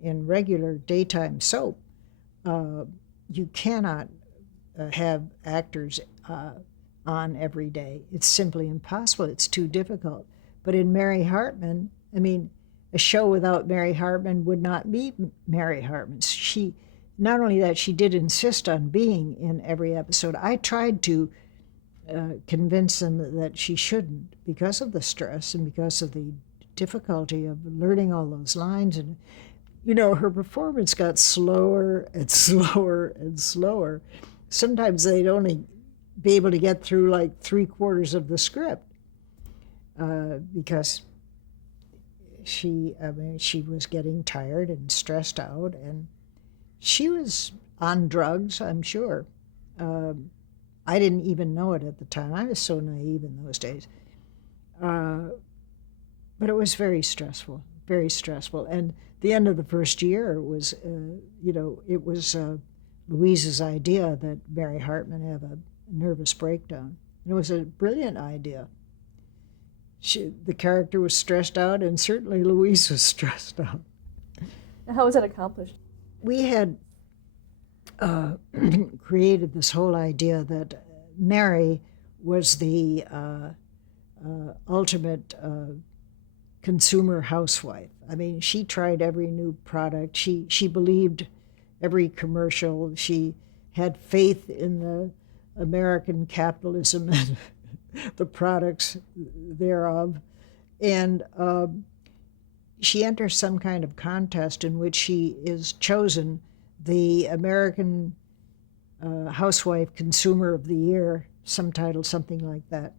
In regular daytime soap, uh, you cannot have actors on every day. It's simply impossible. It's too difficult. But in Mary Hartman, I mean, a show without Mary Hartman would not be Mary Hartman. She, not only that, she did insist on being in every episode. I tried to convince them that she shouldn't because of the stress and because of the difficulty of learning all those lines. And, her performance got slower and slower and slower. Sometimes they'd only be able to get through like 3/4 of the script because she was getting tired and stressed out, and she was on drugs, I'm sure. Um, I didn't even know it at the time. I was so naive in those days. Uh, but it was very stressful, very stressful. And the end of the first year was, it was Louise's idea that Mary Hartman have a nervous breakdown. And it was a brilliant idea. The character was stressed out, and certainly Louise was stressed out. How was that accomplished? We had created this whole idea that Mary was the ultimate consumer housewife. I mean, she tried every new product. She believed every commercial. She had faith in the American capitalism and the products thereof. And she enters some kind of contest in which she is chosen the American Housewife Consumer of the Year, some title, something like that.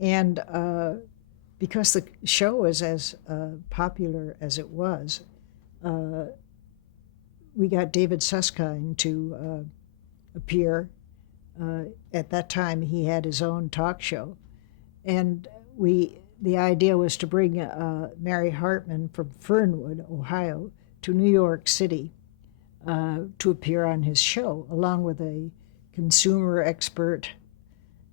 And because the show was as popular as it was, we got David Susskind to appear. At that time, he had his own talk show, and the idea was to bring Mary Hartman from Fernwood, Ohio, to New York City to appear on his show, along with a consumer expert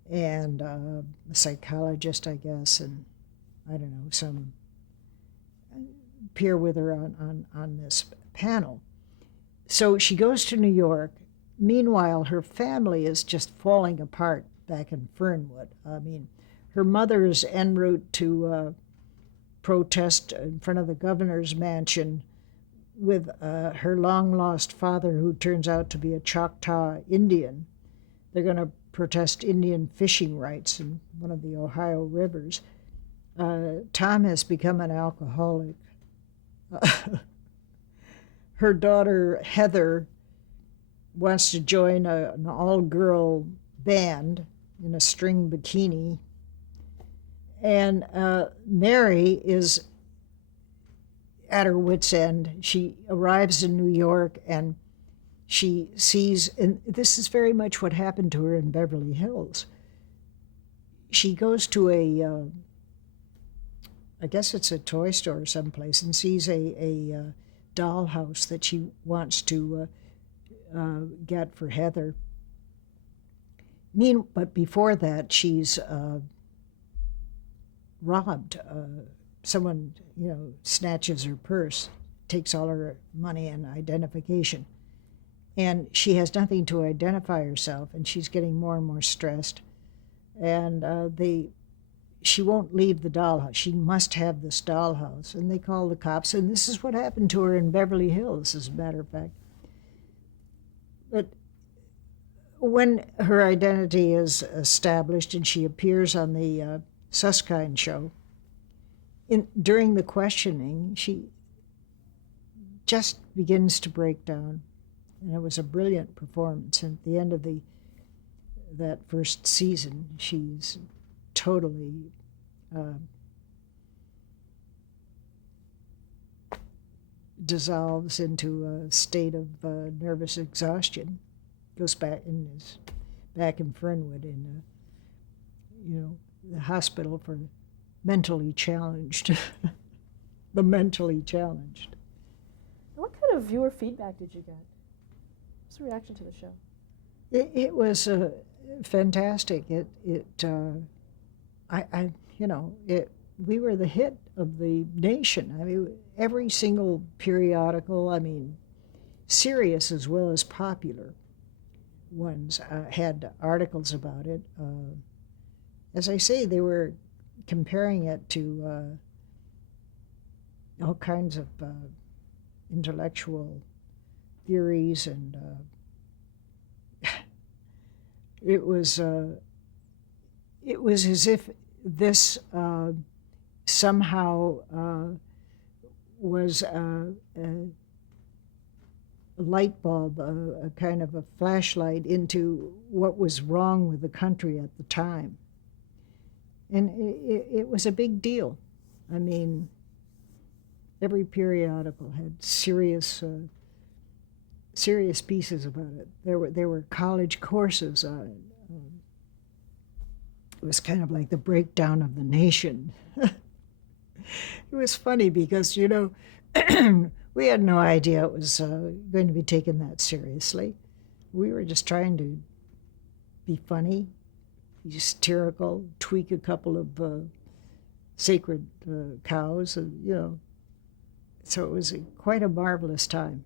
and a psychologist, I guess, and I don't know, some appear with her on this panel. So she goes to New York. Meanwhile, her family is just falling apart back in Fernwood. I mean, her mother is en route to protest in front of the governor's mansion with her long lost father, who turns out to be a Choctaw Indian. They're going to protest Indian fishing rights in one of the Ohio rivers. Tom has become an alcoholic. Her daughter, Heather, wants to join an all-girl band in a string bikini. And Mary is at her wit's end. She arrives in New York and she sees, and this is very much what happened to her in Beverly Hills. She goes to I guess it's a toy store someplace, and sees a dollhouse that she wants to get for Heather. But before that, she's robbed. Someone, snatches her purse, takes all her money and identification. And she has nothing to identify herself, and she's getting more and more stressed. And she won't leave the dollhouse. She must have this dollhouse. And they call the cops, and this is what happened to her in Beverly Hills, as a matter of fact. But when her identity is established and she appears on the Susskind show, during the questioning, she just begins to break down. And it was a brilliant performance. And at the end of that first season, she's totally dissolves into a state of nervous exhaustion. Goes back in Fernwood in the hospital for mentally challenged. The mentally challenged. And what kind of viewer feedback did you get? What's the reaction to the show? It was fantastic. It we were the hit of the nation. I mean, every single periodical, I mean, serious as well as popular ones had articles about it. As I say, they were comparing it to all kinds of intellectual theories, and it was as if this somehow was a light bulb, a kind of a flashlight into what was wrong with the country at the time. And it was a big deal. I mean, every periodical had serious pieces about it. There were college courses on it. It was kind of like the breakdown of the nation. It was funny because, you know, we had no idea it was going to be taken that seriously. We were just trying to be funny, be satirical, tweak a couple of sacred cows, you know. So it was quite a marvelous time.